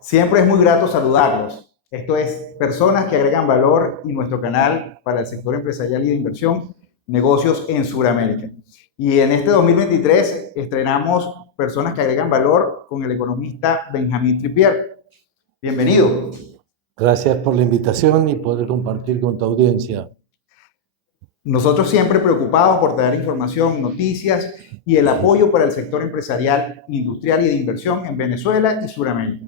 Siempre es muy grato saludarlos. Esto es Personas que agregan valor y nuestro canal para el sector empresarial y de inversión, negocios en Sudamérica. Y en este 2023 estrenamos Personas que agregan valor con el economista Benjamín Tripier. Bienvenido. Gracias por la invitación y poder compartir con tu audiencia. Nosotros siempre preocupados por dar información, noticias y el apoyo para el sector empresarial, industrial y de inversión en Venezuela y Sudamérica.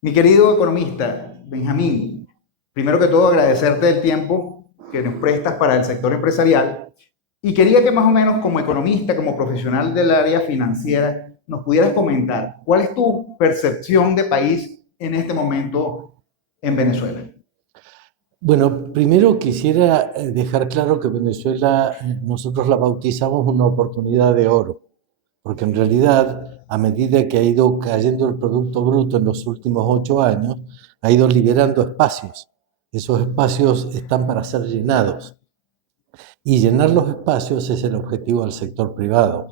Mi querido economista, Benjamín, primero que todo agradecerte el tiempo que nos prestas para el sector empresarial y quería que más o menos como economista, como profesional del área financiera, nos pudieras comentar cuál es tu percepción de país en este momento en Venezuela. Bueno, primero quisiera dejar claro que Venezuela, nosotros la bautizamos una oportunidad de oro, porque en realidad, a medida que ha ido cayendo el Producto Bruto en los últimos 8 años, ha ido liberando espacios. Esos espacios están para ser llenados. Y llenar los espacios es el objetivo del sector privado.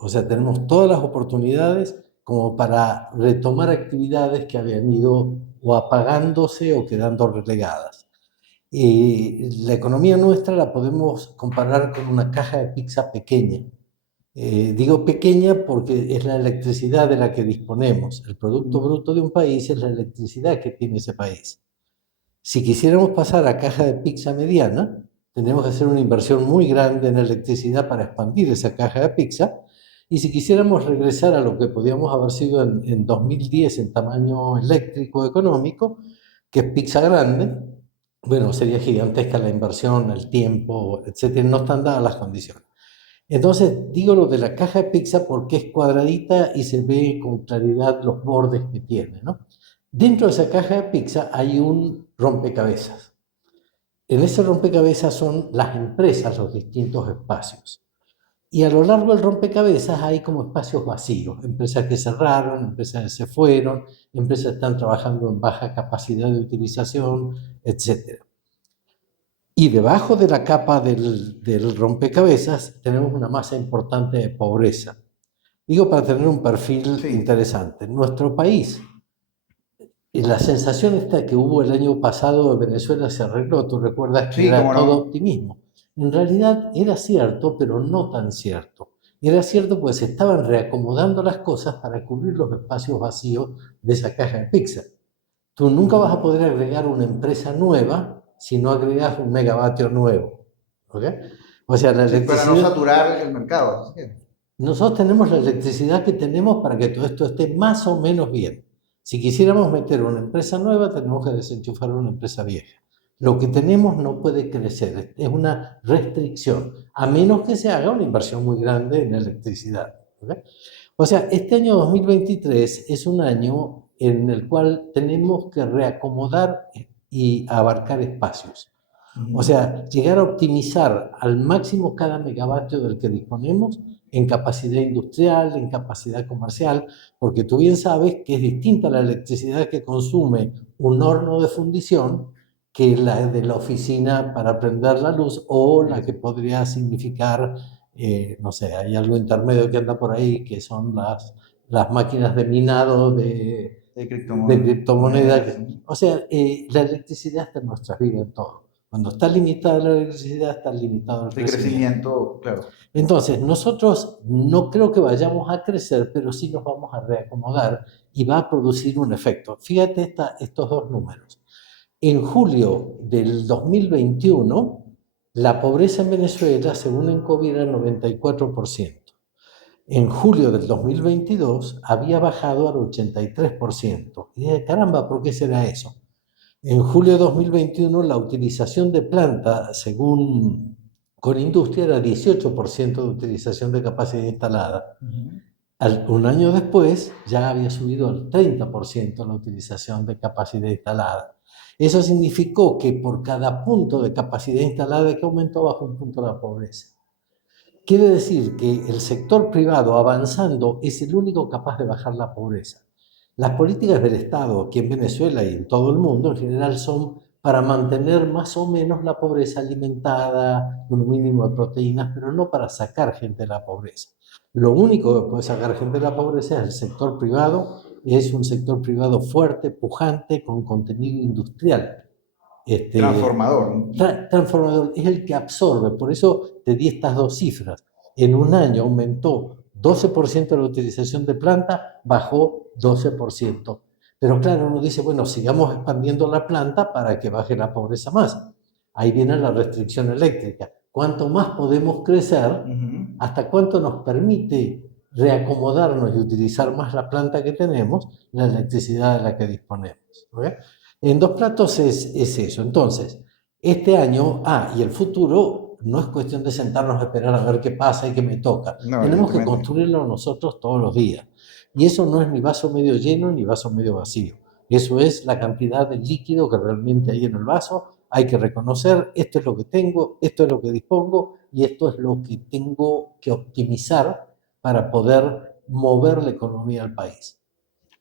O sea, tenemos todas las oportunidades como para retomar actividades que habían ido o apagándose o quedando relegadas. Y la economía nuestra la podemos comparar con una caja de pizza pequeña. Digo pequeña porque es la electricidad de la que disponemos. El Producto Bruto de un país es la electricidad que tiene ese país. Si quisiéramos pasar a caja de pizza mediana, tendríamos que hacer una inversión muy grande en electricidad para expandir esa caja de pizza. Y si quisiéramos regresar a lo que podíamos haber sido en 2010 en tamaño eléctrico económico, que es pizza grande, bueno, sería gigantesca la inversión, el tiempo, etcétera. No están dadas las condiciones. Entonces, digo lo de la caja de pizza porque es cuadradita y se ve con claridad los bordes que tiene, ¿no? Dentro de esa caja de pizza hay un rompecabezas. En ese rompecabezas son las empresas, los distintos espacios. Y a lo largo del rompecabezas hay como espacios vacíos, empresas que cerraron, empresas que se fueron, empresas que están trabajando en baja capacidad de utilización, etc. Y debajo de la capa del rompecabezas tenemos una masa importante de pobreza. Digo para tener un perfil Sí, interesante. En nuestro país, la sensación esta que hubo el año pasado de Venezuela se arregló, tú recuerdas que sí, era cómo todo no. optimismo. En realidad era cierto, pero no tan cierto. Era cierto pues se estaban reacomodando las cosas para cubrir los espacios vacíos de esa caja de pizza. Tú nunca vas a poder agregar una empresa nueva si no agregas un megavatio nuevo. ¿Ok? O sea, la Sí, para no electricidad, saturar el mercado. nosotros tenemos la electricidad que tenemos para que todo esto esté más o menos bien. Si quisiéramos meter una empresa nueva, tenemos que desenchufar una empresa vieja. Lo que tenemos no puede crecer, es una restricción, a menos que se haga una inversión muy grande en electricidad. ¿Okay? O sea, este año 2023 es un año en el cual tenemos que reacomodar y abarcar espacios. O sea, llegar a optimizar al máximo cada megavatio del que disponemos en capacidad industrial, en capacidad comercial, porque tú bien sabes que es distinta la electricidad que consume un horno de fundición que la de la oficina para prender la luz o la que podría significar, no sé, hay algo intermedio que anda por ahí que son las máquinas de minado De de criptomonedas. criptomonedas. O sea, la electricidad está en nuestras vidas en todo. Cuando está limitada la electricidad, está limitado el De crecimiento. crecimiento, claro. Entonces, nosotros no creo que vayamos a crecer, pero sí nos vamos a reacomodar y va a producir un efecto. Fíjate estos dos números. En julio del 2021, la pobreza en Venezuela, según Encovi, era el 94%. En julio del 2022 había bajado al 83%. Y dije, caramba, ¿por qué será eso? En julio de 2021 la utilización de planta, según con industria, era 18% de utilización de capacidad instalada. Un año después ya había subido al 30% la utilización de capacidad instalada. Eso significó que por cada punto de capacidad instalada que aumentó bajó un punto la pobreza. Quiere decir que el sector privado avanzando es el único capaz de bajar la pobreza. Las políticas del Estado aquí en Venezuela y en todo el mundo en general son para mantener más o menos la pobreza alimentada, un mínimo de proteínas, pero no para sacar gente de la pobreza. Lo único que puede sacar gente de la pobreza es el sector privado es un sector privado fuerte, pujante, con contenido industrial. Transformador. Transformador, es el que absorbe. Por eso te di estas dos cifras. En un año aumentó 12% la utilización de planta, bajó 12%. Pero claro, uno dice, bueno, sigamos expandiendo la planta para que baje la pobreza más. Ahí viene la restricción eléctrica. Cuanto más podemos crecer, hasta cuánto nos permite reacomodarnos y utilizar más la planta que tenemos, la electricidad de la que disponemos. ¿Okay? En dos platos es eso. Entonces, este año, y el futuro, no es cuestión de sentarnos a esperar a ver qué pasa y qué me toca. No, tenemos que evidentemente. construirlo nosotros todos los días. Y eso no es ni vaso medio lleno ni vaso medio vacío. Eso es la cantidad de líquido que realmente hay en el vaso. Hay que reconocer, esto es lo que tengo, esto es lo que dispongo y esto es lo que tengo que optimizar para poder mover la economía del país.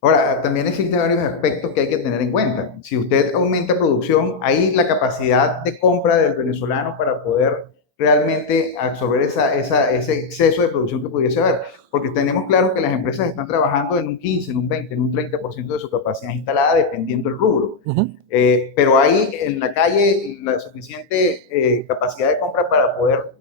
Ahora, también existen varios aspectos que hay que tener en cuenta. Si usted aumenta producción, ahí la capacidad de compra del venezolano para poder realmente absorber ese exceso de producción que pudiese haber. Porque tenemos claro que las empresas están trabajando en un 15, en un 20, en un 30% de su capacidad instalada, dependiendo del rubro. Pero hay en la calle la suficiente capacidad de compra para poder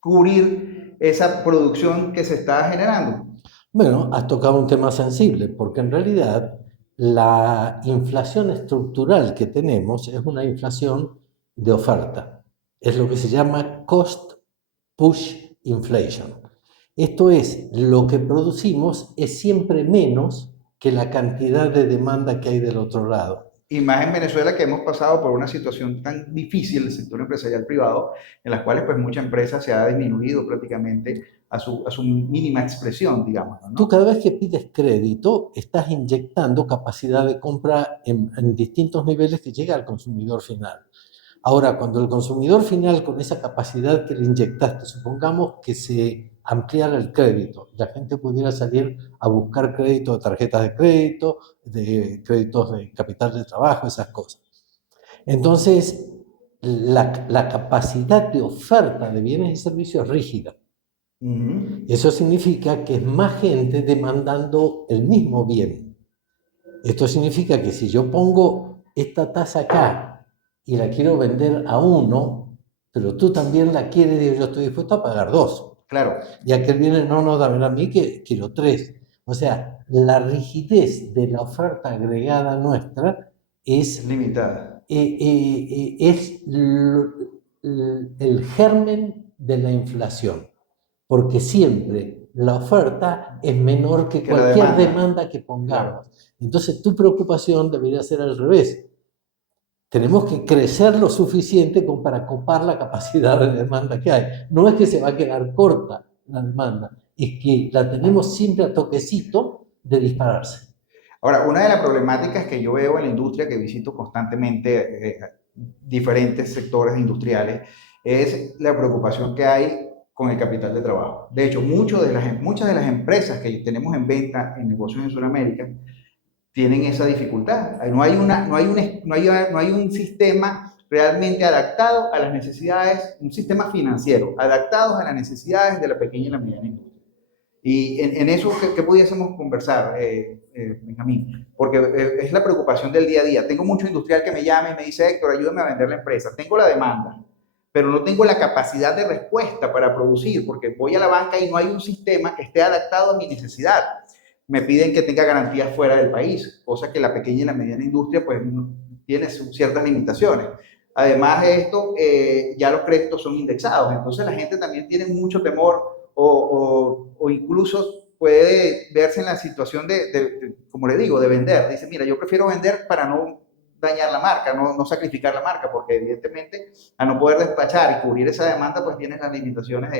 cubrir esa producción que se está generando. Bueno, has tocado un tema sensible, porque en realidad la inflación estructural que tenemos es una inflación de oferta. Es lo que se llama cost push inflation. Esto es, lo que producimos es siempre menos que la cantidad de demanda que hay del otro lado. Y más en Venezuela, que hemos pasado por una situación tan difícil del sector empresarial privado, en las cuales pues mucha empresa se ha disminuido prácticamente a su mínima expresión, digamos, ¿no? Tú cada vez que pides crédito estás inyectando capacidad de compra en distintos niveles que llega al consumidor final. Ahora, cuando el consumidor final con esa capacidad que le inyectaste, supongamos que se ampliara el crédito, la gente pudiera salir a buscar crédito de tarjetas de crédito, de créditos de capital de trabajo, esas cosas. Entonces, la capacidad de oferta de bienes y servicios es rígida. Eso significa que es más gente demandando el mismo bien. Esto significa que si yo pongo esta tasa acá y la quiero vender a 1, pero tú también la quieres, digo, yo estoy dispuesto a pagar 2. Claro. Y aquel viene, no, dámela a mí que quiero 3. O sea, la rigidez de la oferta agregada nuestra es limitada. Es el germen de la inflación, porque siempre la oferta es menor que cualquier demanda que pongamos. Claro. Entonces tu preocupación debería ser al revés. Tenemos que crecer lo suficiente como para copar la capacidad de demanda que hay. No es que se va a quedar corta la demanda, es que la tenemos siempre a toquecito de dispararse. Ahora, una de las problemáticas que yo veo en la industria, que visito constantemente diferentes sectores industriales, es la preocupación que hay con el capital de trabajo. De hecho, muchas de las empresas que tenemos en venta en negocios en Sudamérica tienen esa dificultad. No hay un sistema realmente adaptado a las necesidades, un sistema financiero adaptado a las necesidades de la pequeña y la mediana industria. Y en eso, ¿qué pudiésemos conversar, Benjamín? Porque es la preocupación del día a día. Tengo mucho industrial que me llama y me dice, Héctor, ayúdame a vender la empresa. Tengo la demanda, pero no tengo la capacidad de respuesta para producir, porque voy a la banca y no hay un sistema que esté adaptado a mi necesidad. Me piden que tenga garantías fuera del país, cosa que la pequeña y la mediana industria pues tiene ciertas limitaciones. Además de esto, ya los créditos son indexados, entonces la gente también tiene mucho temor o incluso puede verse en la situación como le digo, de vender. Dice, mira, yo prefiero vender para no dañar la marca, no sacrificar la marca, porque evidentemente a no poder despachar y cubrir esa demanda, pues tienes las limitaciones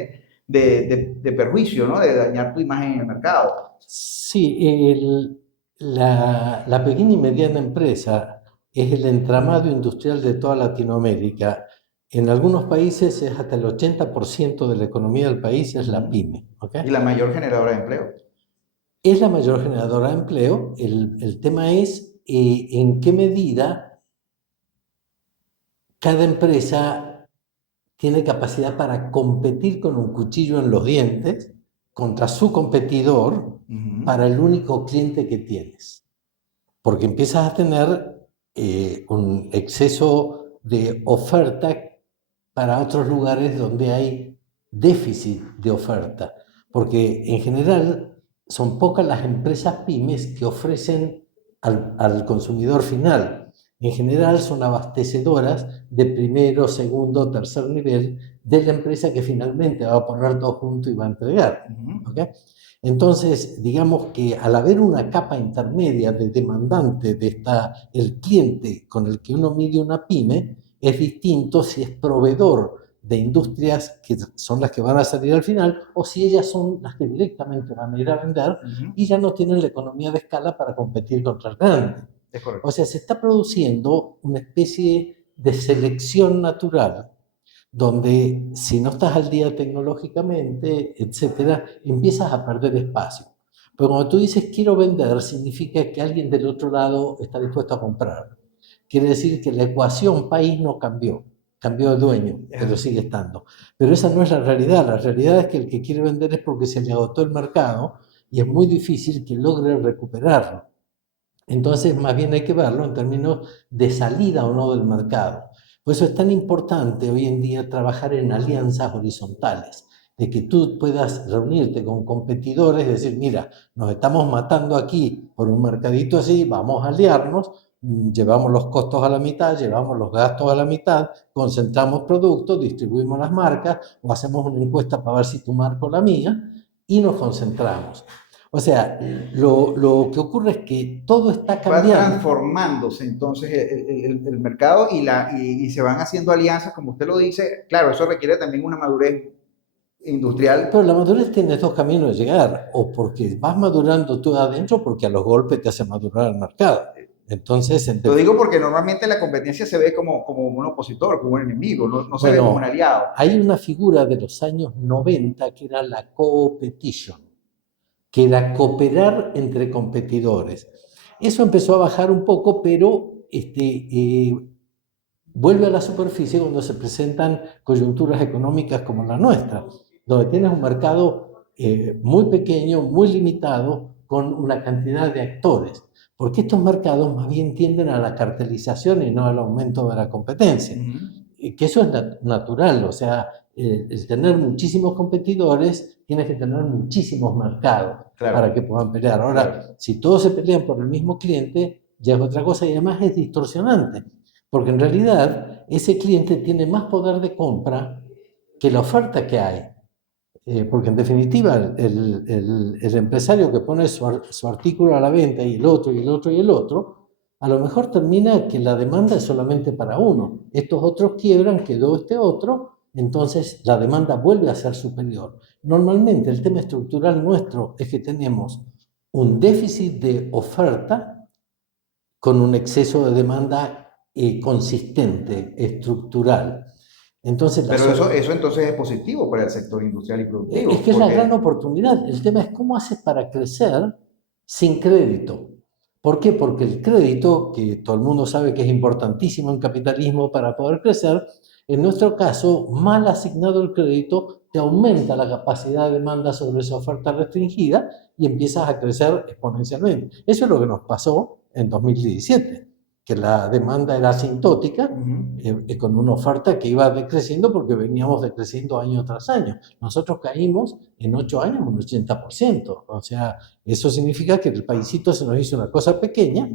de perjuicio, ¿no? De dañar tu imagen en el mercado. Sí, la pequeña y mediana empresa es el entramado industrial de toda Latinoamérica. En algunos países es hasta el 80% de la economía del país es la pyme. ¿Okay? Y la mayor generadora de empleo. Es la mayor generadora de empleo. El tema es en qué medida cada empresa tiene capacidad para competir con un cuchillo en los dientes contra su competidor Ujú. para el único cliente que tienes. Porque empiezas a tener un exceso de oferta para otros lugares donde hay déficit de oferta. Porque en general son pocas las empresas pymes que ofrecen al consumidor final. En general son abastecedoras de primero, segundo, tercer nivel de la empresa que finalmente va a poner todo junto y va a entregar. Ujú. ¿Okay? Entonces, digamos que al haber una capa intermedia de demandante el cliente con el que uno mide una pyme, es distinto si es proveedor de industrias que son las que van a salir al final o si ellas son las que directamente van a ir a vender Ujú. y ya no tienen la economía de escala para competir contra el grande. Es correcto. O sea, se está produciendo una especie de selección natural donde si no estás al día tecnológicamente, etcétera, empiezas a perder espacio. Pero cuando tú dices quiero vender, significa que alguien del otro lado está dispuesto a comprar. Quiere decir que la ecuación país no cambió, cambió de dueño, Es pero así. sigue estando. Pero esa no es la realidad. La realidad es que el que quiere vender es porque se le agotó el mercado y es muy difícil que logre recuperarlo. Entonces, más bien hay que verlo en términos de salida o no del mercado. Por eso es tan importante hoy en día trabajar en alianzas horizontales, de que tú puedas reunirte con competidores y decir, mira, nos estamos matando aquí por un mercadito así, vamos a aliarnos, llevamos los costos a la mitad, llevamos los gastos a la mitad, concentramos productos, distribuimos las marcas o hacemos una encuesta para ver si tu marca o la mía y nos concentramos. O sea, lo que ocurre es que todo está Va cambiando. transformándose entonces el mercado y se van haciendo alianzas, como usted lo dice. Claro, eso requiere también una madurez industrial. Pero la madurez tiene dos caminos de llegar, o porque vas madurando tú adentro, porque a los golpes te hace madurar el mercado. Entonces, Lo digo porque normalmente la competencia se ve como un opositor, como un enemigo, no se ve como un bueno, aliado. hay una figura de los años 90 que era la competition, que era cooperar entre competidores. Eso empezó a bajar un poco, pero vuelve a la superficie cuando se presentan coyunturas económicas como la nuestra, donde tienes un mercado muy pequeño, muy limitado, con una cantidad de actores. Porque estos mercados más bien tienden a la cartelización y no al aumento de la competencia. Ujú. Que eso es natural, o sea, el tener muchísimos competidores, tienes que tener muchísimos mercados para Claro, que puedan pelear. claro. Ahora, si todos se pelean por el mismo cliente, ya es otra cosa y además es distorsionante. Porque en realidad ese cliente tiene más poder de compra que la oferta que hay. Porque en definitiva el empresario que pone su artículo a la venta y el otro y el otro y el otro, a lo mejor termina que la demanda es solamente para uno. Estos otros quiebran, quedó este otro, entonces la demanda vuelve a ser superior. Normalmente el tema estructural nuestro es que tenemos un déficit de oferta con un exceso de demanda consistente, estructural. Entonces, Pero eso entonces es positivo para el sector industrial y es productivo, que es la gran porque oportunidad. El tema es cómo haces para crecer sin crédito. ¿Por qué? Porque el crédito, que todo el mundo sabe que es importantísimo en capitalismo para poder crecer, en nuestro caso, mal asignado el crédito, te aumenta la capacidad de demanda sobre esa oferta restringida y empiezas a crecer exponencialmente. Eso es lo que nos pasó en 2017, que la demanda era asintótica, ujú, con una oferta que iba decreciendo porque veníamos decreciendo año tras año. Nosotros caímos en 8 años un 80%. O sea, eso significa que el paísito se nos hizo una cosa pequeña,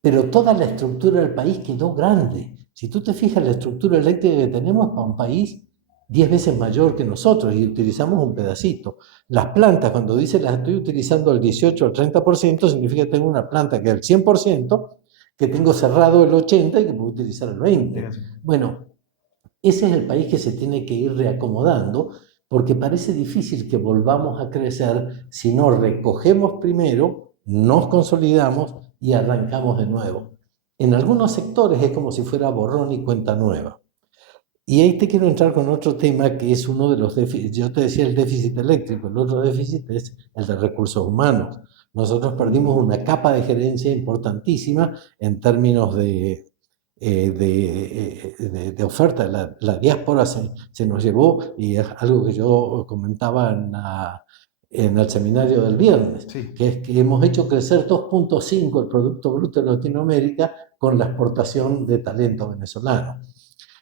pero toda la estructura del país quedó grande. Si tú te fijas, la estructura eléctrica que tenemos para un país 10 veces mayor que nosotros y utilizamos un pedacito. Las plantas, cuando dice las estoy utilizando al 18 o al 30%, significa que tengo una planta que es el 100%, que tengo cerrado el 80% y que puedo utilizar el es 20%. así. Bueno, ese es el país que se tiene que ir reacomodando porque parece difícil que volvamos a crecer si no recogemos primero, nos consolidamos y arrancamos de nuevo. En algunos sectores es como si fuera borrón y cuenta nueva. Y ahí te quiero entrar con otro tema que es uno de los déficits. Yo te decía el déficit eléctrico, el otro déficit es el de recursos humanos. Nosotros perdimos una capa de gerencia importantísima en términos de oferta. La diáspora se nos llevó, y es algo que yo comentaba en el seminario del viernes, Sí, que es que hemos hecho crecer 2.5 el Producto Bruto de Latinoamérica con la exportación de talento venezolano.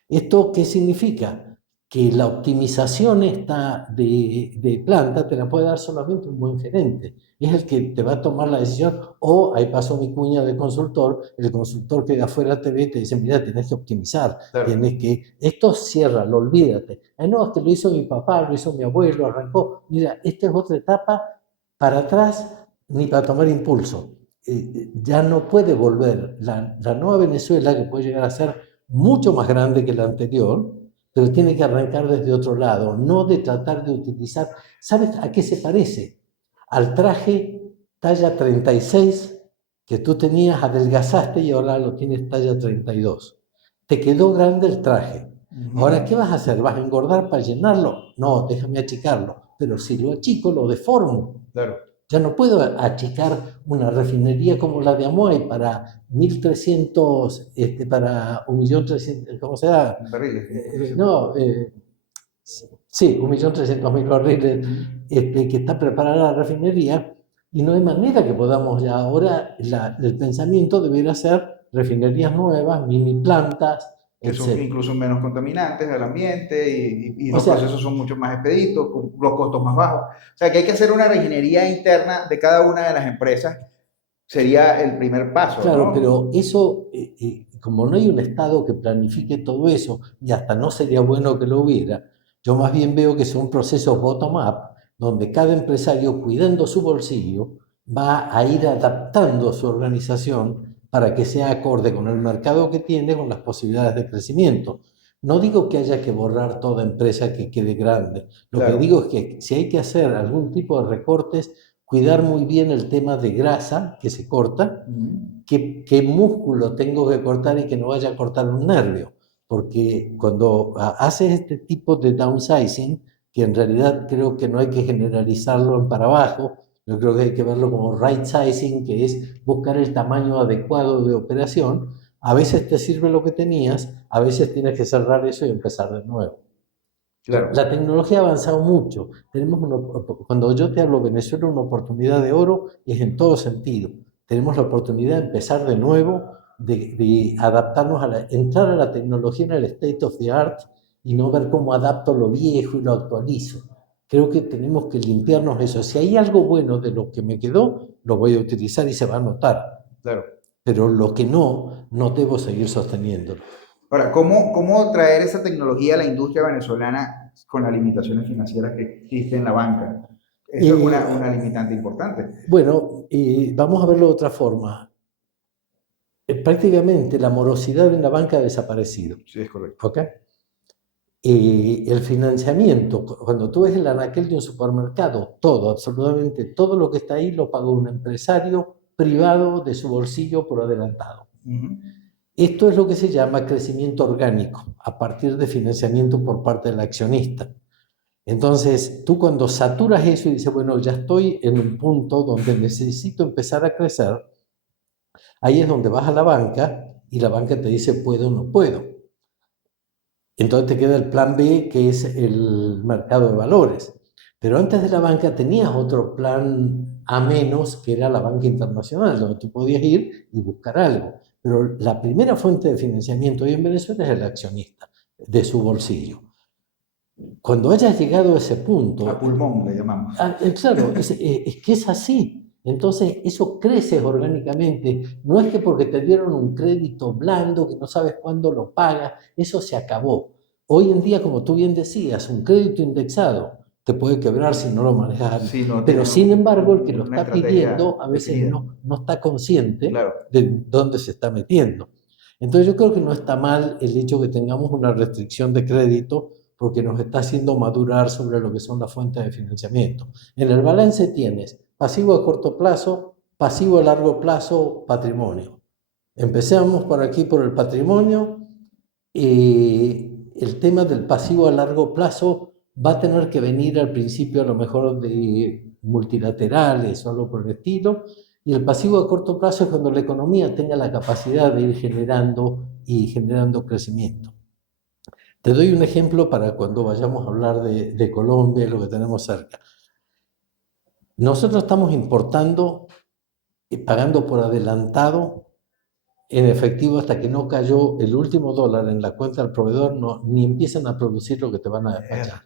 ¿Esto qué significa? Que la optimización esta de planta te la puede dar solamente un buen gerente. Es el que te va a tomar la decisión, o ahí pasó mi cuña de consultor, el consultor que de afuera te ve y te dice, mira, tenés que optimizar, claro. tienes que, esto cierra, lo olvídate. No, es que lo hizo mi papá, lo hizo mi abuelo, arrancó. Mira, esta es otra etapa, para atrás ni para tomar impulso. Ya no puede volver. La nueva Venezuela, que puede llegar a ser mucho más grande que la anterior, pero tiene que arrancar desde otro lado, no de tratar de utilizar. ¿Sabes a qué se parece? Al traje talla 36 que tú tenías, adelgazaste y ahora lo tienes talla 32. Te quedó grande el traje. Ahora, ¿qué vas a hacer? ¿Vas a engordar para llenarlo? No, déjame achicarlo. Pero si lo achico, lo deformo. Claro. Ya no puedo achicar una refinería como la de Amoy para 1.300, para 1.300.000, ¿cómo se llama? Barriles. No, sí, 1.300.000 barriles, que está preparada la refinería, y no hay manera que podamos ya ahora, el pensamiento debería ser refinerías nuevas, mini plantas, Que son etc. incluso menos contaminantes al ambiente y O los sea, procesos son mucho más expeditos, con los costos más bajos. O sea, que hay que hacer una refinería interna de cada una de las empresas, sería el primer paso, claro, ¿no? pero eso, como no hay un Estado que planifique todo eso, y hasta no sería bueno que lo hubiera, yo más bien veo que son procesos bottom-up, donde cada empresario, cuidando su bolsillo, va a ir adaptando su organización para que sea acorde con el mercado que tiene, con las posibilidades de crecimiento. No digo que haya que borrar toda empresa que quede grande. Lo que Claro. digo es que si hay que hacer algún tipo de recortes, cuidar muy bien el tema de grasa que se corta, qué músculo tengo que cortar y que no vaya a cortar un nervio. Porque cuando haces este tipo de downsizing, que en realidad creo que no hay que generalizarlo en para abajo, yo creo que hay que verlo como right sizing, que es buscar el tamaño adecuado de operación. A veces te sirve lo que tenías, a veces tienes que cerrar eso y empezar de nuevo. Claro. La tecnología ha avanzado mucho. Cuando yo te hablo de Venezuela, una oportunidad de oro es en todo sentido. Tenemos la oportunidad de empezar de nuevo, de adaptarnos entrar a la tecnología en el state of the art y no ver cómo adapto lo viejo y lo actualizo. Creo que tenemos que limpiarnos eso. Si hay algo bueno de lo que me quedó, lo voy a utilizar y se va a notar. Claro. Pero lo que no, no debo seguir sosteniéndolo. Ahora, ¿cómo traer esa tecnología a la industria venezolana con las limitaciones financieras que existen en la banca? Eso es Eh, una limitante importante. bueno, vamos a verlo de otra forma. Prácticamente la morosidad en la banca ha desaparecido. Sí, es correcto. ¿Ok? El financiamiento, cuando tú ves el anaquel de un supermercado, todo, absolutamente todo lo que está ahí lo pagó un empresario privado de su bolsillo por adelantado. Esto es lo que se llama crecimiento orgánico, a partir de financiamiento por parte del accionista. Entonces, tú cuando saturas eso y dices, bueno, ya estoy en un punto donde necesito empezar a crecer, ahí es donde vas a la banca y la banca te dice, puedo o no puedo. Entonces te queda el plan B, que es el mercado de valores. Pero antes de la banca tenías otro plan A menos, que era la banca internacional, donde tú podías ir y buscar algo. Pero la primera fuente de financiamiento hoy en Venezuela es el accionista, de su bolsillo. Cuando hayas llegado a ese A punto, pulmón le llamamos. claro, es que es así. Entonces, eso crece orgánicamente. No es que porque te dieron un crédito blando que no sabes cuándo lo pagas, eso se acabó. Hoy en día, como tú bien decías, un crédito indexado te puede quebrar si no lo manejas. Si no Pero tiene sin embargo, el que lo una está estrategia pidiendo a veces definida. no está consciente Claro. de dónde se está metiendo. Entonces, yo creo que no está mal el hecho que tengamos una restricción de crédito, porque nos está haciendo madurar sobre lo que son las fuentes de financiamiento. En el balance tienes pasivo a corto plazo, pasivo a largo plazo, patrimonio. Empecemos por aquí, por el patrimonio. El tema del pasivo a largo plazo va a tener que venir al principio a lo mejor de multilaterales o algo por el estilo, Y el pasivo a corto plazo es cuando la economía tenga la capacidad de ir generando crecimiento. Te doy un ejemplo para cuando vayamos a hablar de Colombia y lo que tenemos cerca. Nosotros estamos importando y pagando por adelantado en efectivo hasta que no cayó el último dólar en la cuenta del proveedor, no, ni empiezan a producir lo que te van a despachar.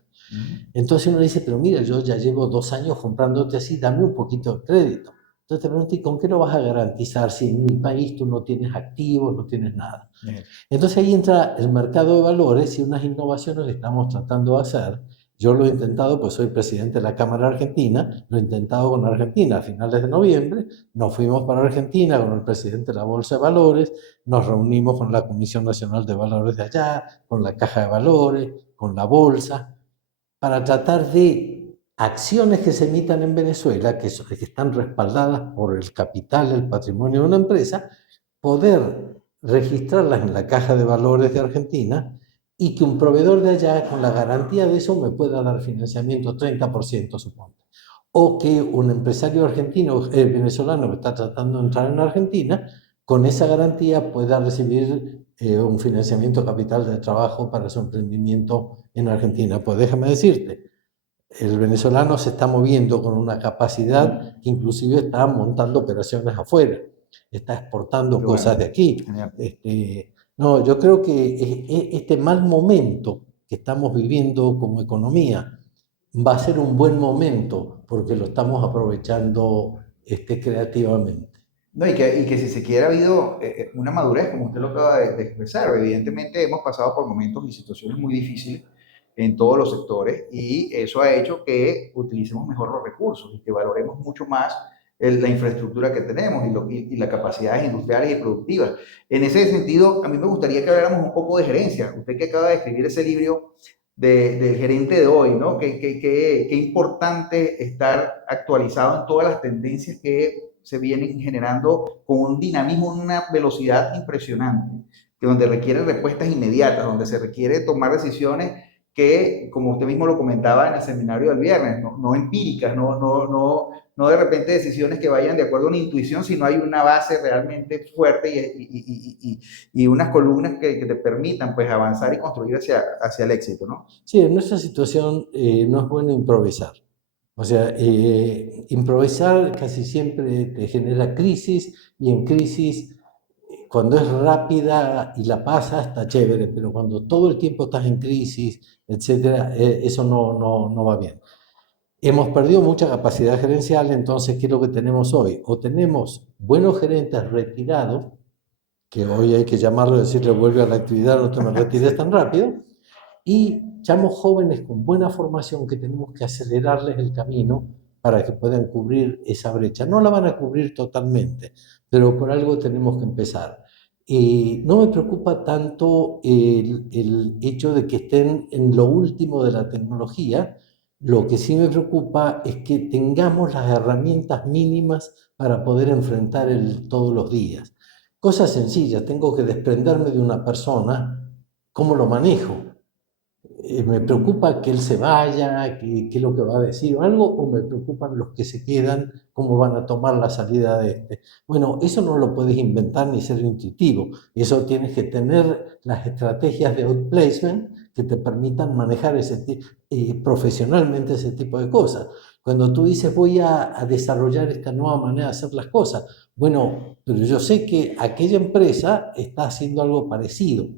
Entonces uno dice, pero mira, yo ya llevo 2 años comprándote así, dame un poquito de crédito. Entonces te pregunto, ¿y con qué lo vas a garantizar si en mi país tú no tienes activos, no tienes nada? Entonces ahí entra el mercado de valores y unas innovaciones que estamos tratando de hacer. Yo lo he intentado, pues soy presidente de la Cámara Argentina, lo he intentado con Argentina a finales de noviembre, nos fuimos para Argentina con el presidente de la Bolsa de Valores, nos reunimos con la Comisión Nacional de Valores de allá, con la Caja de Valores, con la Bolsa, para tratar de acciones que se emitan en Venezuela, que están respaldadas por el capital, el patrimonio de una empresa, poder registrarlas en la Caja de Valores de Argentina y que un proveedor de allá, con la garantía de eso, me pueda dar financiamiento 30%, supongo. O que un empresario argentino, venezolano que está tratando de entrar en Argentina, con esa garantía pueda recibir un financiamiento capital de trabajo para su emprendimiento en Argentina. Pues déjame decirte, el venezolano se está moviendo con una capacidad que inclusive está montando operaciones afuera, está exportando cosas de aquí. No, yo creo que este mal momento que estamos viviendo como economía va a ser un buen momento porque lo estamos aprovechando creativamente. No, y que si se quiere ha habido una madurez, como usted lo acaba de expresar. Evidentemente hemos pasado por momentos y situaciones muy difíciles en todos los sectores y eso ha hecho que utilicemos mejor los recursos y que valoremos mucho más la infraestructura que tenemos y las capacidades industriales y productivas. En ese sentido, a mí me gustaría que habláramos un poco de gerencia. Usted que acaba de escribir ese libro del gerente de hoy, ¿no? Qué importante estar actualizado en todas las tendencias que se vienen generando con un dinamismo, una velocidad impresionante, que donde requiere respuestas inmediatas, donde se requiere tomar decisiones que, como usted mismo lo comentaba en el seminario del viernes, no empíricas, no de repente decisiones que vayan de acuerdo a una intuición, sino hay una base realmente fuerte y unas columnas que te permitan pues avanzar y construir hacia el éxito, ¿no? Sí, en nuestra situación no es bueno improvisar. O sea, improvisar casi siempre te genera crisis y en crisis, cuando es rápida y la pasas, está chévere, pero cuando todo el tiempo estás en crisis, etcétera, eso no va bien. Hemos perdido mucha capacidad gerencial, entonces, ¿qué es lo que tenemos hoy? O tenemos buenos gerentes retirados, que hoy hay que llamarlo y decirle vuelve a la actividad, no te me retires tan rápido, y chamos jóvenes con buena formación que tenemos que acelerarles el camino para que puedan cubrir esa brecha. No la van a cubrir totalmente, pero por algo tenemos que empezar. No me preocupa tanto el hecho de que estén en lo último de la tecnología. Lo que sí me preocupa es que tengamos las herramientas mínimas para poder enfrentar todos los días. Cosas sencillas, tengo que desprenderme de una persona, ¿cómo lo manejo? Me preocupa que él se vaya, qué es lo que va a decir o algo, o me preocupan los que se quedan, cómo van a tomar la salida de este. Bueno, eso no lo puedes inventar ni ser intuitivo. Eso tienes que tener las estrategias de outplacement que te permitan manejar profesionalmente ese tipo de cosas. Cuando tú dices voy a desarrollar esta nueva manera de hacer las cosas, bueno, pero yo sé que aquella empresa está haciendo algo parecido.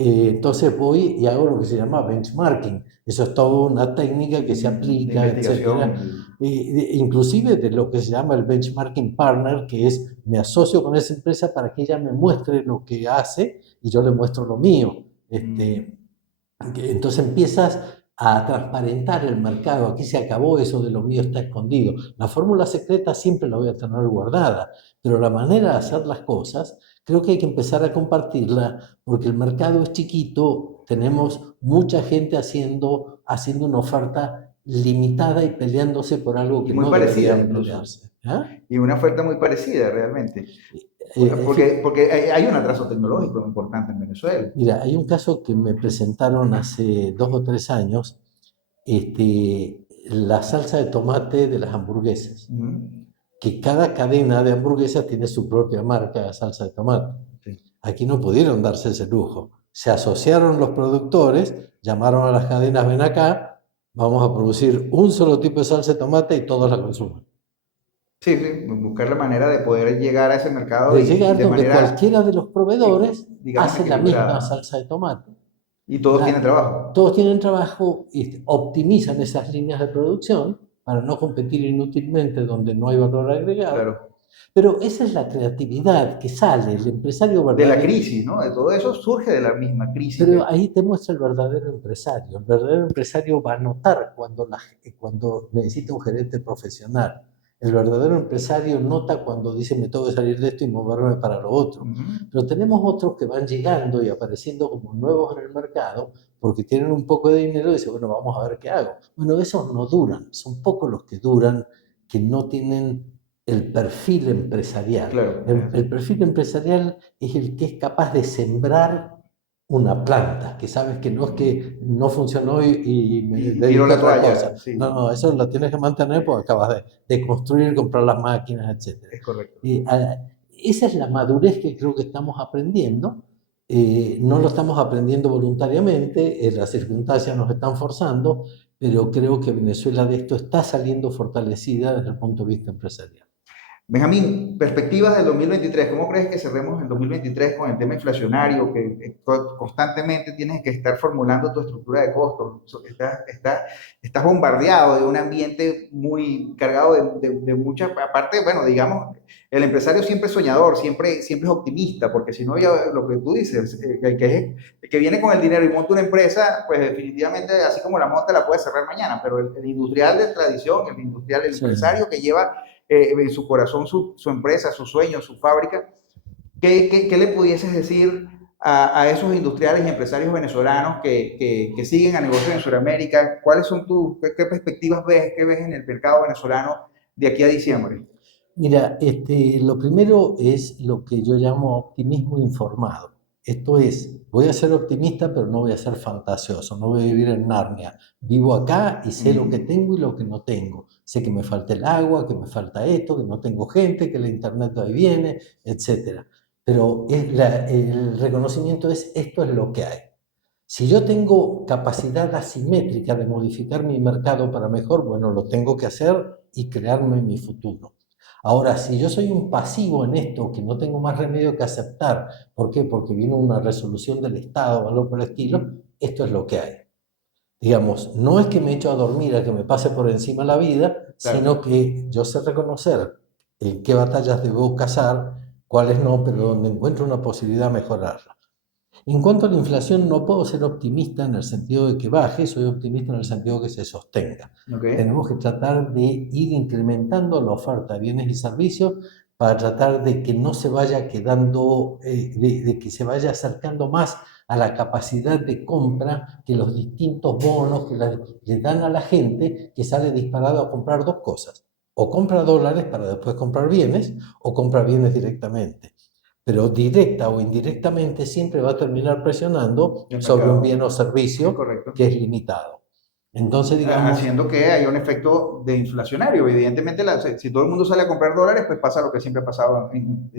Entonces voy y hago lo que se llama benchmarking. Eso es toda una técnica que se aplica, etcétera. Inclusive de lo que se llama el benchmarking partner, que es me asocio con esa empresa para que ella me muestre lo que hace y yo le muestro lo mío. Entonces empiezas a transparentar el mercado. Aquí se acabó eso de lo mío está escondido. La fórmula secreta siempre la voy a tener guardada, pero la manera de hacer las cosas creo que hay que empezar a compartirla porque el mercado es chiquito, tenemos mucha gente haciendo una oferta limitada y peleándose por algo que no deberían pelearse. ¿Ah? Y una oferta muy parecida realmente. Porque hay un atraso tecnológico importante en Venezuela. Mira, hay un caso que me presentaron hace 2 o 3 años, la salsa de tomate de las hamburguesas. que cada cadena de hamburguesas tiene su propia marca de salsa de tomate. Sí. Aquí no pudieron darse ese lujo. Se asociaron los productores, llamaron a las cadenas, ven acá, vamos a producir un solo tipo de salsa de tomate y todos la consumen. Sí, sí, buscar la manera de poder llegar a ese mercado De y llegar de donde manera, cualquiera de los proveedores digamos, hace la misma equilibrada. salsa de tomate. Y todos tienen trabajo. Todos tienen trabajo y optimizan esas líneas de producción para no competir inútilmente donde no hay valor agregado. Claro. Pero esa es la creatividad que sale, el empresario De la verdadero. crisis, ¿no? De todo eso surge de la misma crisis. Pero ahí te muestra el verdadero empresario. El verdadero empresario va a notar cuando necesita un gerente profesional. El verdadero empresario nota cuando dice me tengo que salir de esto y moverme para lo otro. Pero tenemos otros que van llegando y apareciendo como nuevos en el mercado porque tienen un poco de dinero y dicen, bueno, vamos a ver qué hago. Bueno, esos no duran, son pocos los que duran, que no tienen el perfil empresarial. Claro. El perfil empresarial es el que es capaz de sembrar una planta, que sabes que no es que no funcionó y me Y tiro dedico a la otra toalla, cosa. sí, No, eso lo tienes que mantener porque acabas de construir, comprar las máquinas, etc. es correcto. Esa es la madurez que creo que estamos aprendiendo. No lo estamos aprendiendo voluntariamente, las circunstancias nos están forzando, pero creo que Venezuela de esto está saliendo fortalecida desde el punto de vista empresarial. Benjamín, perspectivas del 2023. ¿Cómo crees que cerremos el 2023 con el tema inflacionario, que constantemente tienes que estar formulando tu estructura de costos? Estás bombardeado de un ambiente muy cargado de mucha, aparte, bueno, digamos, el empresario siempre es soñador, siempre es optimista, porque si no, ya lo que tú dices, el que viene con el dinero y monta una empresa, pues definitivamente, así como la monta, la puede cerrar mañana, pero el industrial de tradición, el industrial, el Sí. empresario que lleva en su corazón su empresa, su sueño, su fábrica. ¿Qué le pudieses decir a esos industriales y empresarios venezolanos que siguen a negocios en Sudamérica? ¿Cuáles son qué perspectivas ves, qué ves en el mercado venezolano de aquí a diciembre? Mira, lo primero es lo que yo llamo optimismo informado. Esto es, voy a ser optimista, pero no voy a ser fantasioso, no voy a vivir en Narnia. Vivo acá y sé lo que tengo y lo que no tengo. Sé que me falta el agua, que me falta esto, que no tengo gente, que el internet ahí viene, etc. Pero el reconocimiento es, esto es lo que hay. Si yo tengo capacidad asimétrica de modificar mi mercado para mejor, bueno, lo tengo que hacer y crearme mi futuro. Ahora, si yo soy un pasivo en esto, que no tengo más remedio que aceptar, ¿por qué? Porque viene una resolución del Estado o algo por el estilo, esto es lo que hay. Digamos, no es que me echo a dormir, a que me pase por encima la vida, Claro. sino que yo sé reconocer en qué batallas debo cazar, cuáles no, pero donde encuentro una posibilidad de mejorarla. En cuanto a la inflación, no puedo ser optimista en el sentido de que baje, soy optimista en el sentido de que se sostenga. Okay. Tenemos que tratar de ir incrementando la oferta de bienes y servicios para tratar de que no se vaya quedando, de que se vaya acercando más a la capacidad de compra que los distintos bonos que le dan a la gente que sale disparado a comprar dos cosas. O compra dólares para después comprar bienes, o compra bienes directamente. Pero directa o indirectamente siempre va a terminar presionando sobre un bien o servicio que es limitado. Entonces, digamos... Haciendo que haya un efecto de inflacionario. Evidentemente, si todo el mundo sale a comprar dólares, pues pasa lo que siempre ha pasado en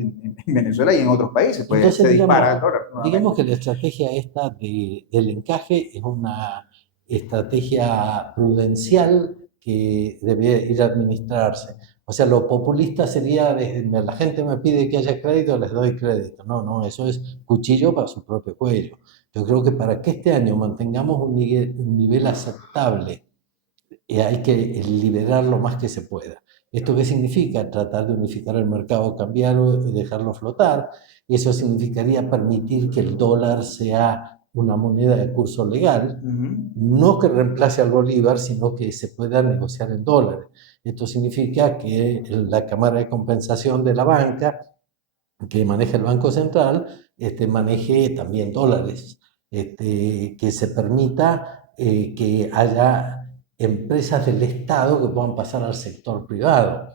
Venezuela y en otros países, pues Entonces, se digamos, dispara el dólar digamos nuevamente. que la estrategia esta del encaje es una estrategia prudencial que debe ir a administrarse. O sea, lo populista sería, la gente me pide que haya crédito, les doy crédito. No, no, eso es cuchillo para su propio cuello. Yo creo que para que este año mantengamos un nivel aceptable, hay que liberar lo más que se pueda. ¿Esto qué significa? Tratar de unificar el mercado cambiario y dejarlo flotar. Eso significaría permitir que el dólar sea una moneda de curso legal, no que reemplace al bolívar, sino que se pueda negociar en dólares. Esto significa que la Cámara de Compensación de la banca, que maneja el Banco Central, maneje también dólares, que se permita que haya empresas del Estado que puedan pasar al sector privado.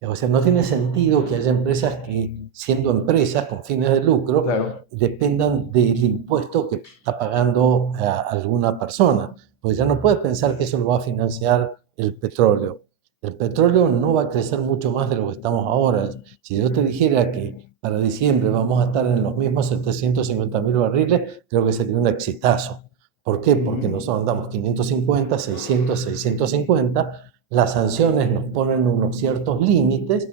O sea, no tiene sentido que haya empresas que, siendo empresas con fines de lucro, Claro. dependan del impuesto que está pagando a alguna persona. Pues ya no puedes pensar que eso lo va a financiar el petróleo. El petróleo no va a crecer mucho más de lo que estamos ahora. Si yo te dijera que para diciembre vamos a estar en los mismos 750.000 barriles, creo que sería un exitazo. ¿Por qué? Porque nosotros andamos 550, 600, 650. Las sanciones nos ponen unos ciertos límites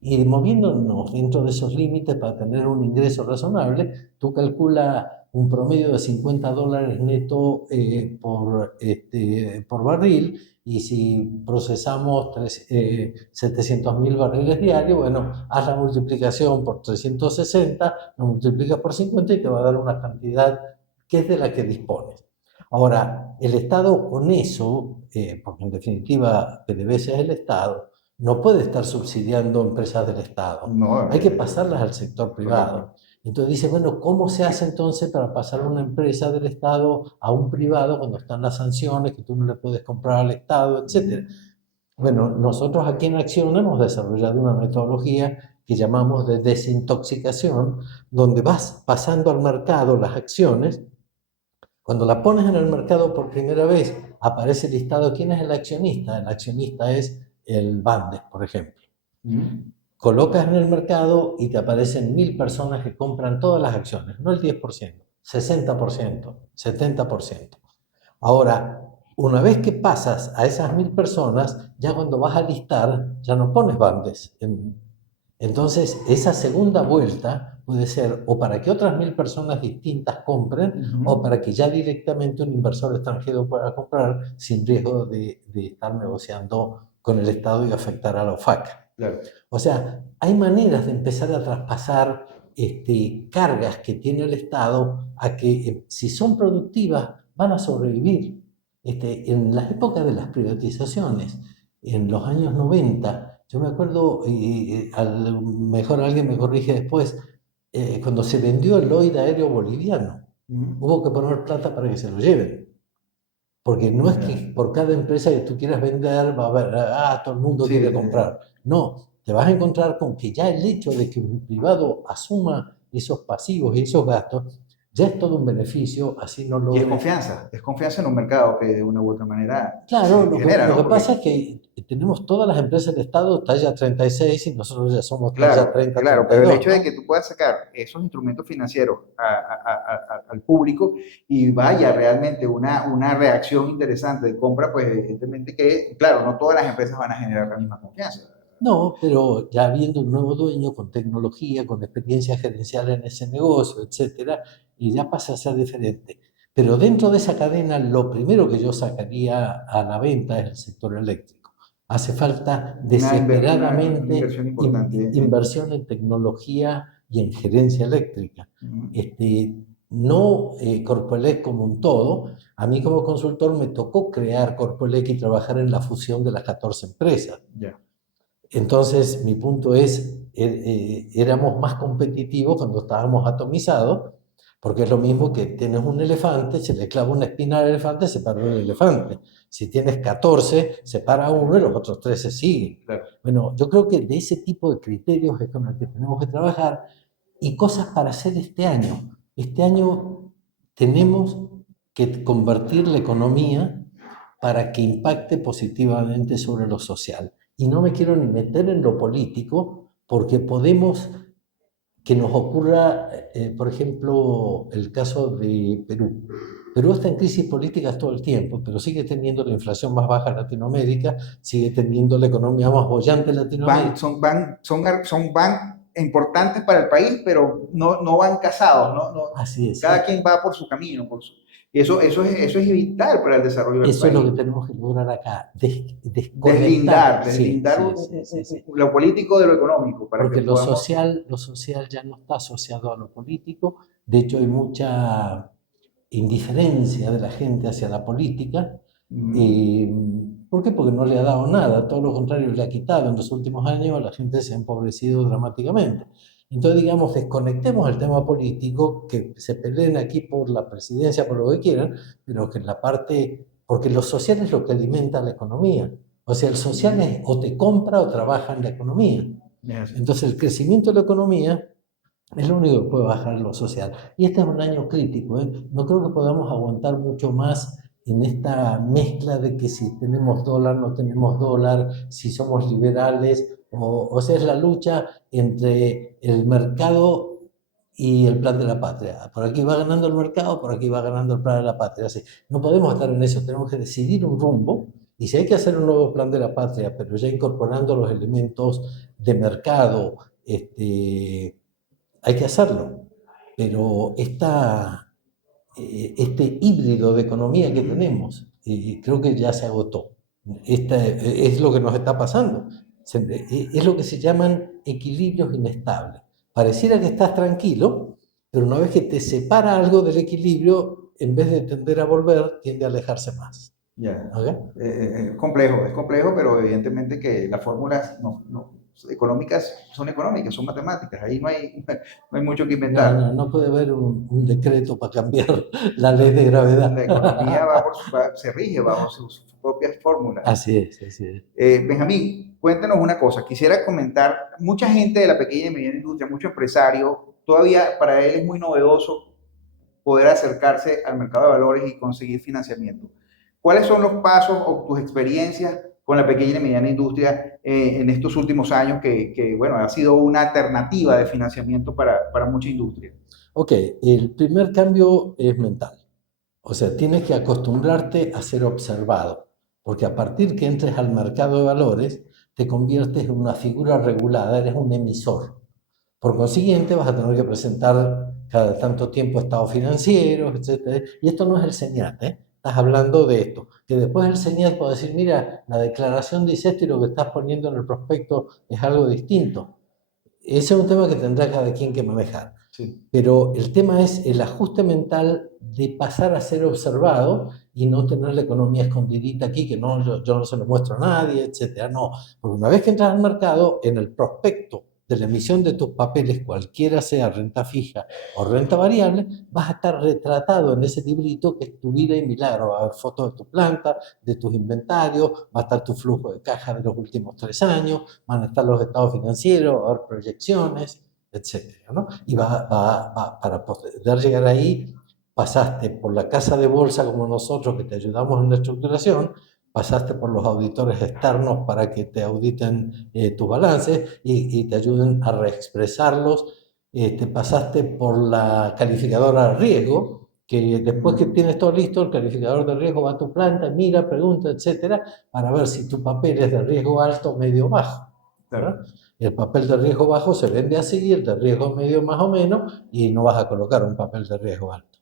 y moviéndonos dentro de esos límites para tener un ingreso razonable, tú calculas un promedio de $50 neto por barril, y si procesamos 700.000 barriles diarios, bueno, haz la multiplicación por 360, lo multiplicas por 50 y te va a dar una cantidad que es de la que dispones. Ahora, el Estado con eso, porque en definitiva PDVSA es el Estado, no puede estar subsidiando empresas del Estado. No, Hay que pasarlas al sector privado. Entonces dice, bueno, ¿cómo se hace entonces para pasar una empresa del Estado a un privado cuando están las sanciones, que tú no le puedes comprar al Estado, etcétera? Bueno, nosotros aquí en Acción hemos desarrollado una metodología que llamamos de desintoxicación, donde vas pasando al mercado las acciones. Cuando la pones en el mercado por primera vez, aparece listado quién es el accionista. El accionista es el Bandes, por ejemplo. Colocas en el mercado y te aparecen 1.000 personas que compran todas las acciones, no el 10%, 60%, 70%. Ahora, una vez que pasas a esas 1.000 personas, ya cuando vas a listar, ya no pones Bandes. Entonces, esa segunda vuelta puede ser o para que otras 1.000 personas distintas compren, o para que ya directamente un inversor extranjero pueda comprar sin riesgo de estar negociando con el Estado y afectar a la OFAC. Claro. O sea, hay maneras de empezar a traspasar cargas que tiene el Estado a que, si son productivas, van a sobrevivir. En las épocas de las privatizaciones, en los años 90, yo me acuerdo, a lo mejor alguien me corrige después, cuando se vendió el Lloyd aéreo boliviano, hubo que poner plata para que se lo lleven. Porque no es que por cada empresa que tú quieras vender va a haber, todo el mundo quiere comprar. No, te vas a encontrar con que ya el hecho de que un privado asuma esos pasivos y esos gastos, ya es todo un beneficio, así no lo... Y es confianza en un mercado que de una u otra manera Claro, lo genera, que ¿no? pasa es que tenemos todas las empresas del Estado talla 36 y nosotros ya somos talla Claro, 30, claro, pero el 32, hecho de ¿no? que tú puedas sacar esos instrumentos financieros al público y vaya realmente una reacción interesante de compra, pues evidentemente que, claro, no todas las empresas van a generar la misma confianza. No, pero ya viendo un nuevo dueño con tecnología, con experiencia gerencial en ese negocio, etcétera, y ya pasa a ser diferente. Pero dentro de esa cadena, lo primero que yo sacaría a la venta es el sector eléctrico. Hace falta Una desesperadamente inversión importante. inversión en tecnología y en gerencia eléctrica. No Corpoelec como un todo. A mí como consultor me tocó crear Corpoelec y trabajar en la fusión de las 14 empresas. Ya. Entonces, mi punto es, éramos más competitivos cuando estábamos atomizados, porque es lo mismo que tienes un elefante, se le clava una espina al elefante, se para el elefante. Si tienes 14, se para uno y los otros 13 siguen. Claro. Bueno, yo creo que de ese tipo de criterios es con el que tenemos que trabajar, y cosas para hacer este año. Este año tenemos que convertir la economía para que impacte positivamente sobre lo social. Y no me quiero ni meter en lo político, porque podemos que nos ocurra, por ejemplo, el caso de Perú. Perú está en crisis políticas todo el tiempo, pero sigue teniendo la inflación más baja en Latinoamérica, sigue teniendo la economía más bollante en Latinoamérica. Son importantes para el país, pero no van casados, ¿no? Así es. Cada quien va por su camino. Eso es vital para el desarrollo del país. Eso es lo que tenemos que lograr acá, deslindar sí. Lo político de lo económico. Porque lo social ya no está asociado a lo político. De hecho, hay mucha indiferencia de la gente hacia la política. ¿Por qué? Porque no le ha dado nada, todo lo contrario, le ha quitado. En los últimos años la gente se ha empobrecido dramáticamente. Entonces, digamos, desconectemos el tema político, que se peleen aquí por la presidencia, por lo que quieran, pero que en la parte, porque lo social es lo que alimenta la economía. O sea, el social es o te compra o trabaja en la economía. Entonces, el crecimiento de la economía es lo único que puede bajar lo social. Y este es un año crítico, ¿eh? No creo que podamos aguantar mucho más en esta mezcla de que si tenemos dólar, no tenemos dólar, si somos liberales, o sea, es la lucha entre el mercado y el plan de la patria. Por aquí va ganando el mercado, por aquí va ganando el plan de la patria. Así, no podemos estar en eso, tenemos que decidir un rumbo, y si hay que hacer un nuevo plan de la patria, pero ya incorporando los elementos de mercado, hay que hacerlo. Pero este híbrido de economía que tenemos, creo que ya se agotó. Es lo que nos está pasando. Es lo que se llaman equilibrios inestables. Pareciera que estás tranquilo, pero una vez que te separa algo del equilibrio, en vez de tender a volver, tiende a alejarse más. Ya. ¿Okay? Es complejo, pero evidentemente que las fórmulas económicas, son matemáticas, ahí no hay mucho que inventar. No puede haber un decreto para cambiar la ley de gravedad. La economía se rige bajo sus propias fórmulas. Así es, así es. Benjamín, cuéntanos una cosa. Quisiera comentar, mucha gente de la pequeña y mediana industria, muchos empresarios, todavía para él es muy novedoso poder acercarse al mercado de valores y conseguir financiamiento. ¿Cuáles son los pasos o tus experiencias con la pequeña y mediana industria en estos últimos años bueno, ha sido una alternativa de financiamiento para mucha industria? Ok, el primer cambio es mental. O sea, tienes que acostumbrarte a ser observado, porque a partir que entres al mercado de valores, te conviertes en una figura regulada, eres un emisor. Por consiguiente, vas a tener que presentar cada tanto tiempo estados financieros, etc. Y esto no es el SENIAT, ¿eh? Estás hablando de esto. Que después el SENIAT puede decir, mira, la declaración dice esto y lo que estás poniendo en el prospecto es algo distinto. Ese es un tema que tendrá cada quien que manejar. Sí. Pero el tema es el ajuste mental de pasar a ser observado y no tener la economía escondidita aquí, que no, yo no se lo muestro a nadie, etc. No, porque una vez que entras al mercado, en el prospecto de la emisión de tus papeles, cualquiera sea renta fija o renta variable, vas a estar retratado en ese librito que es tu vida y milagro. Va a haber fotos de tu planta, de tus inventarios, va a estar tu flujo de caja de los últimos 3 años, van a estar los estados financieros, va a haber proyecciones, etcétera, ¿no? Y para poder llegar ahí, pasaste por la casa de bolsa como nosotros, que te ayudamos en la estructuración, pasaste por los auditores externos para que te auditen tus balances y te ayuden a reexpresarlos. Te pasaste por la calificadora de riesgo, que después que tienes todo listo, el calificador de riesgo va a tu planta, mira, pregunta, etcétera, para ver si tu papel es de riesgo alto o medio bajo. ¿Verdad? El papel de riesgo bajo se vende así, el de riesgo medio más o menos, y no vas a colocar un papel de riesgo alto.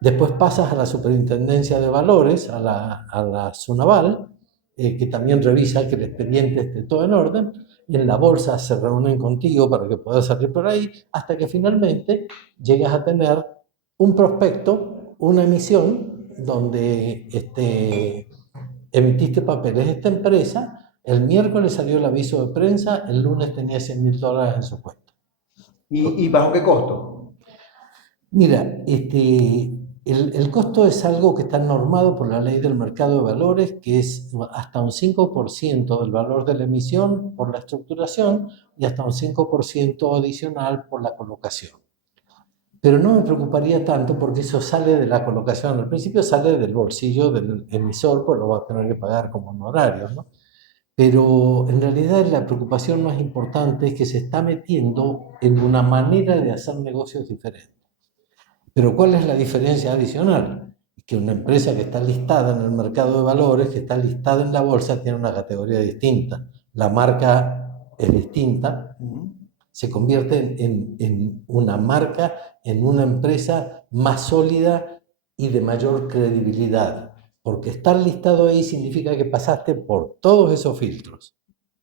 Después pasas a la Superintendencia de Valores, a la SUNAVAL, que también revisa que el expediente esté todo en orden. En la bolsa se reúnen contigo para que puedas salir por ahí, hasta que finalmente llegas a tener un prospecto, una emisión, donde emitiste papeles. Esta empresa, el miércoles salió el aviso de prensa, el lunes tenía $100.000 en su cuenta. ¿Y bajo qué costo? Mira, el costo es algo que está normado por la ley del mercado de valores, que es hasta un 5% del valor de la emisión por la estructuración y hasta un 5% adicional por la colocación. Pero no me preocuparía tanto porque eso sale de la colocación. Al principio sale del bolsillo del emisor, pues lo va a tener que pagar como honorarios, ¿no? Pero en realidad la preocupación más importante es que se está metiendo en una manera de hacer negocios diferentes. Pero ¿cuál es la diferencia adicional? Que una empresa que está listada en el mercado de valores, que está listada en la bolsa, tiene una categoría distinta. La marca es distinta, se convierte en una marca, en una empresa más sólida y de mayor credibilidad. Porque estar listado ahí significa que pasaste por todos esos filtros.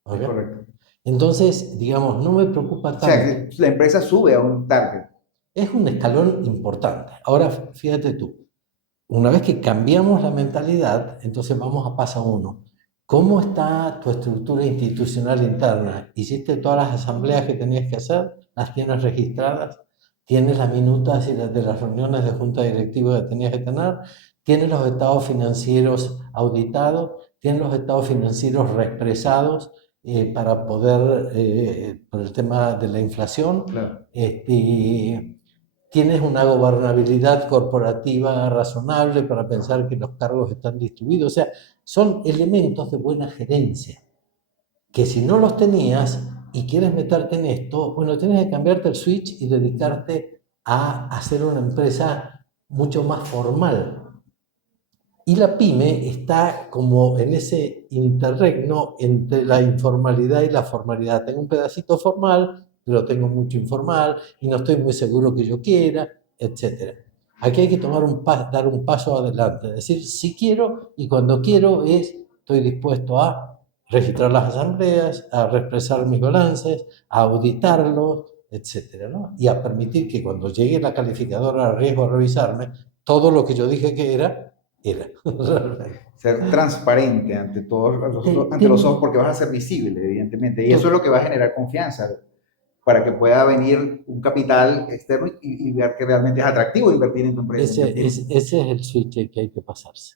¿Okay? Es correcto. Entonces, digamos, no me preocupa tanto. O sea, que la empresa sube a un target. Es un escalón importante. Ahora, fíjate tú, una vez que cambiamos la mentalidad, entonces vamos a paso 1. ¿Cómo está tu estructura institucional interna? ¿Hiciste todas las asambleas que tenías que hacer? ¿Las tienes registradas? ¿Tienes las minutas de las reuniones de junta directiva que tenías que tener? ¿Tienes los estados financieros auditados? ¿Tienes los estados financieros reexpresados para poder, por el tema de la inflación? Claro. tienes una gobernabilidad corporativa razonable para pensar que los cargos están distribuidos. O sea, son elementos de buena gerencia, que si no los tenías y quieres meterte en esto, bueno, tienes que cambiarte el switch y dedicarte a hacer una empresa mucho más formal. Y la pyme está como en ese interregno entre la informalidad y la formalidad. Tengo un pedacito formal, pero tengo mucho informal y no estoy muy seguro que yo quiera, etc. Aquí hay que dar un paso adelante, es decir, si quiero y cuando quiero estoy dispuesto a registrar las asambleas, a expresar mis balances, a auditarlos, etc. ¿no? Y a permitir que cuando llegue la calificadora a riesgo a revisarme, todo lo que yo dije que era. Ser transparente ante todos ante los ojos, porque vas a ser visible, evidentemente. Y eso es lo que va a generar confianza para que pueda venir un capital externo y ver que realmente es atractivo invertir en tu empresa. Ese es el switch que hay que pasarse.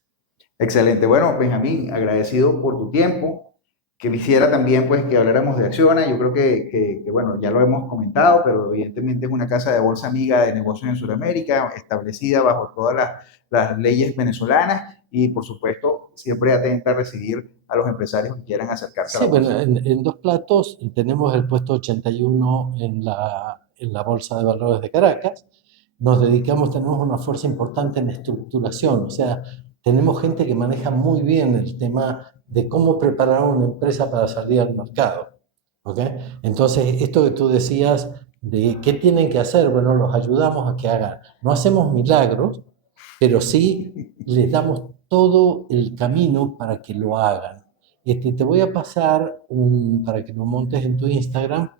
Excelente. Bueno, Benjamín, agradecido por tu tiempo. Que quisiera también pues que habláramos de Acciona. Yo creo bueno, ya lo hemos comentado, pero evidentemente es una casa de bolsa amiga de negocios en Sudamérica, establecida bajo todas las leyes venezolanas y por supuesto siempre atenta a recibir a los empresarios que quieran acercarse a Sí, la bueno, bolsa. en Dos Platos tenemos el puesto 81 en la Bolsa de Valores de Caracas. Tenemos una fuerza importante en estructuración, o sea, tenemos gente que maneja muy bien el tema de cómo preparar una empresa para salir al mercado. ¿Ok? Entonces, esto que tú decías de qué tienen que hacer, bueno, los ayudamos a que hagan. No hacemos milagros, pero sí les damos todo el camino para que lo hagan. Te voy a pasar, para que lo montes en tu Instagram,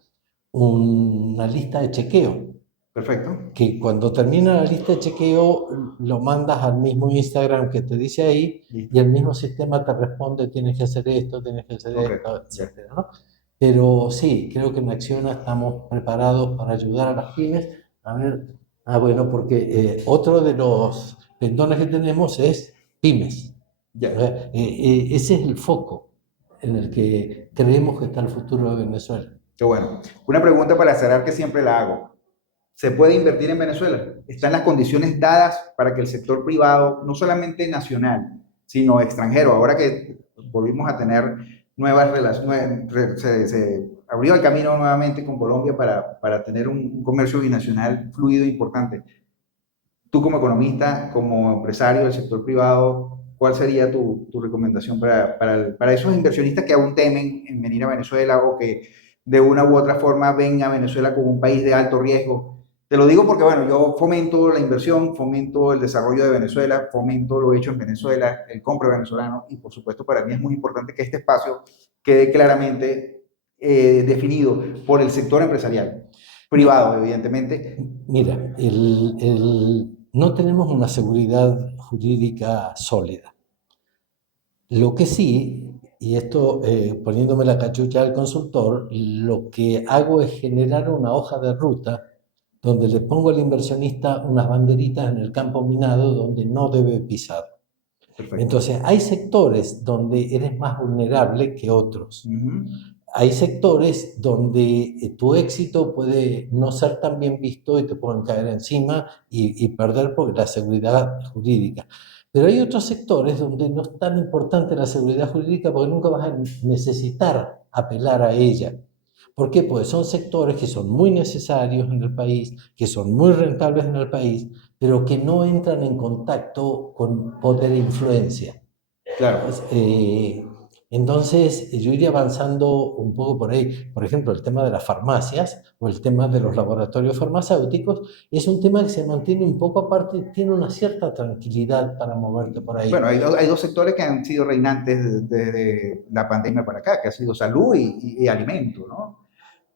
una lista de chequeo. Perfecto. Que cuando termina la lista de chequeo lo mandas al mismo Instagram que te dice ahí Listo. y el mismo sistema te responde tienes que hacer esto, tienes que hacer Ok. esto, etcétera, ¿no? Pero sí, creo que en Acciona estamos preparados para ayudar a las pymes. A ver, bueno, porque otro de los pendones que tenemos es pymes. Ya. Ese es el foco en el que creemos que está el futuro de Venezuela. Qué bueno. Una pregunta para cerrar que siempre la hago. ¿Se puede invertir en Venezuela? ¿Están las condiciones dadas para que el sector privado, no solamente nacional, sino extranjero, ahora que volvimos a tener nuevas relaciones, se abrió el camino nuevamente con Colombia para tener un comercio binacional fluido e importante? Tú como economista, como empresario del sector privado, ¿cuál sería tu recomendación para esos inversionistas que aún temen en venir a Venezuela o que de una u otra forma ven a Venezuela como un país de alto riesgo? Te lo digo porque, bueno, yo fomento la inversión, fomento el desarrollo de Venezuela, fomento lo hecho en Venezuela, el compra venezolano y, por supuesto, para mí es muy importante que este espacio quede claramente definido por el sector empresarial, privado, evidentemente. Mira, no tenemos una seguridad jurídica sólida. Lo que sí, y esto poniéndome la cachucha del consultor, lo que hago es generar una hoja de ruta donde le pongo al inversionista unas banderitas en el campo minado donde no debe pisar. Perfecto. Entonces, hay sectores donde eres más vulnerable que otros. Hay sectores donde tu éxito puede no ser tan bien visto y te pueden caer encima y perder por la seguridad jurídica. Pero hay otros sectores donde no es tan importante la seguridad jurídica porque nunca vas a necesitar apelar a ella. ¿Por qué? Pues son sectores que son muy necesarios en el país, que son muy rentables en el país, pero que no entran en contacto con poder e influencia. Claro. Entonces, yo iría avanzando un poco por ahí. Por ejemplo, el tema de las farmacias o el tema de los laboratorios farmacéuticos es un tema que se mantiene un poco aparte, tiene una cierta tranquilidad para moverte por ahí. Bueno, hay dos sectores que han sido reinantes desde la pandemia para acá, que ha sido salud y alimento, ¿no?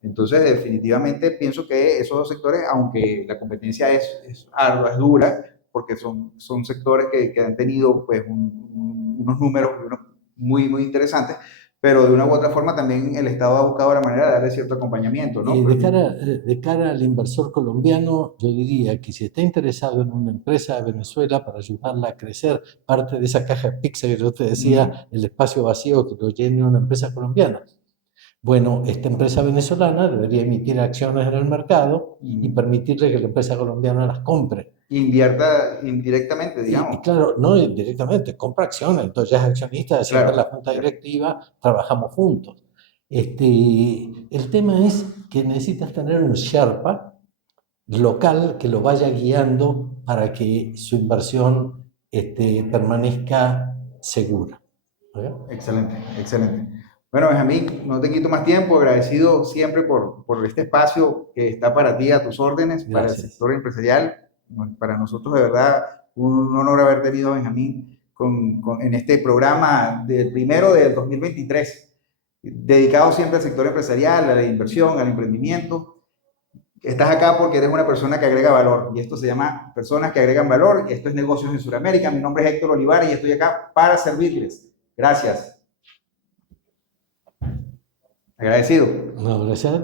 Entonces, definitivamente pienso que esos dos sectores, aunque la competencia es ardua, es dura, porque son sectores que han tenido pues, unos números muy interesantes, pero de una u otra forma también el Estado ha buscado la manera de darle cierto acompañamiento, ¿no? De cara al inversor colombiano, yo diría que si está interesado en una empresa de Venezuela para ayudarla a crecer, parte de esa caja de pizza que yo te decía, el espacio vacío que lo llene una empresa colombiana. Bueno, esta empresa venezolana debería emitir acciones en el mercado y permitirle que la empresa colombiana las compre. Invierta indirectamente, Y digamos. claro, no directamente, compra acciones, entonces ya es accionista, sienta en la junta directiva, trabajamos juntos. El tema es que necesitas tener un Sherpa local que lo vaya guiando para que su inversión permanezca segura. Excelente, excelente. Bueno, Benjamín, no te quito más tiempo, agradecido siempre por este espacio que está para ti, a tus órdenes, para el Gracias. sector empresarial. Para nosotros, de verdad, un honor haber tenido a Benjamín en este programa del primero del 2023, dedicado siempre al sector empresarial, a la inversión, al emprendimiento. Estás acá porque eres una persona que agrega valor y esto se llama Personas que Agregan Valor. Esto es Negocios en Sudamérica. Mi nombre es Héctor Olivares y estoy acá para servirles. Gracias. Agradecido. No, gracias a ti.